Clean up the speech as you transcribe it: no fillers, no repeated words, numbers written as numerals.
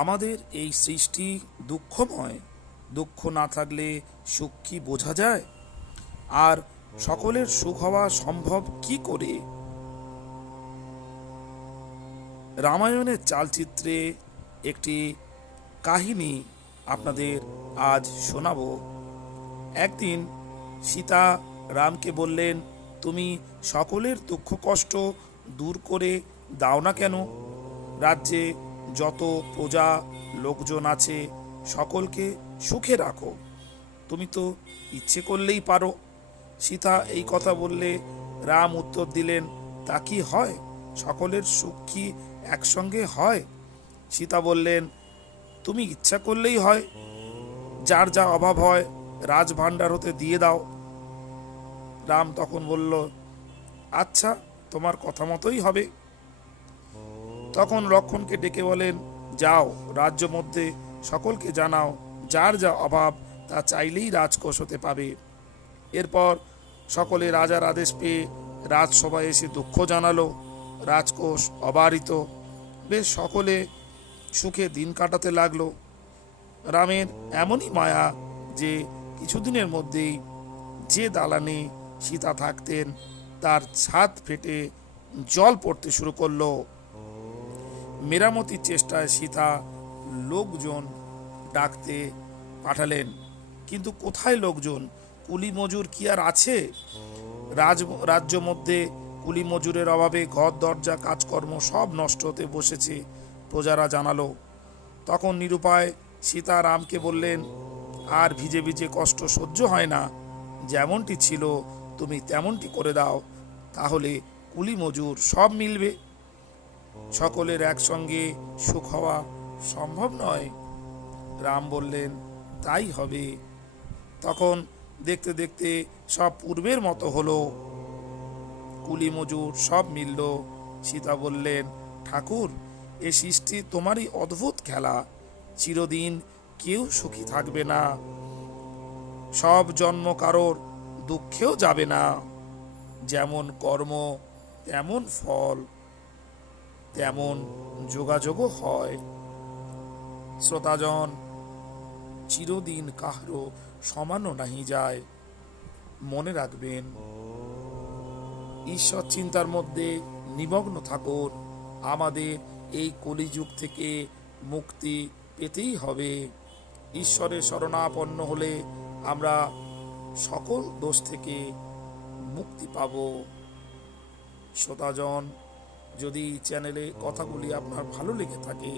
আমাদের এই সৃষ্টি দুঃখময়। দুঃখ না থাকলে সুখ কি বোঝা যায়? আর সকলের সুখ হওয়া সম্ভব কি করে? রামায়ণের চালচিত্রে একটি কাহিনী আপনাদের আজ শোনাবো। একদিন সীতা রামকে বললেন, তুমি সকলের দুঃখ কষ্ট দূর করে দাও না কেন? রাজ্যে যত প্রজা লোকজন আছে সকলকে সুখে রাখো, তুমি তো ইচ্ছে করলেই পারো। সীতা এই কথা বললে রাম উত্তর দিলেন, তা কি হয়? সকলের সুখ কি একসঙ্গে হয়? সীতা বললেন, তুমি ইচ্ছা করলেই হয়। যার যা অভাব হয় রাজভাণ্ডার হতে দিয়ে দাও। রাম তখন বলল, আচ্ছা, তোমার কথা মতোই হবে। তখন লক্ষ্মণকে ডেকে বলেন, যাও, রাজ্য মধ্যে সকলকে জানাও, যার যা অভাব তা চাইলেই রাজকোষ হতে পাবে। এরপর সকলে রাজার আদেশ পেয়ে রাজসভায় এসে দুঃখ জানালো। রাজকোষ অবারিত। বেশ সকলে সুখে দিন কাটাতে লাগলো। রামের এমনই মায়া যে কিছুদিনের মধ্যেই যে দালানে সীতা থাকতেন তার ছাদ ফেটে জল পড়তে শুরু করলো। মেরামতির চেষ্টায় সীতা লোকজন ডাকতে পাঠালেন, কিন্তু কোথায় লোকজন? কুলি মজুর কি আর আছে? রাজ্য মধ্যে কুলি মজুরের অভাবে ঘর দরজা কাজকর্ম সব নষ্ট হতে বসেছে, প্রজারা জানালো। তখন নিরুপায় সীতা রামকে বললেন, আর ভিজে ভিজে কষ্ট সহ্য হয় না, যেমনটি ছিল তুমি তেমনটি করে দাও, তাহলে কুলি মজুর সব মিলবে। সকলের একসঙ্গে সুখ হওয়া সম্ভব নয়। রাম বললেন, তাই হবে। তখন দেখতে দেখতে সব পূর্বের মতো হলো। কুলি মজুর সব মিলল। সীতা বললেন, ঠাকুর, এ সৃষ্টি তোমারই অদ্ভুত খেলা। চিরদিন কেউ সুখী থাকবে না। সব জন্ম কারোর দুঃখেও যাবে না। যেমন কর্ম তেমন ফল, তেমন যোগাযোগও হয়। শ্রোতাজন, চিরদিন কাহারও সমানও নাহি যায়। মনে রাখবেন, ঈশ্বর চিন্তার মধ্যে নিমগ্ন থাকুন। আমাদের এই কলিযুগ থেকে মুক্তি পেতেই হবে। ঈশ্বরের শরণাপন্ন হলে আমরা সকল দোষ থেকে মুক্তি পাব। শ্রোতাজন, যদি চ্যানেলে কথাগুলি আপনার ভালো লেগে থাকে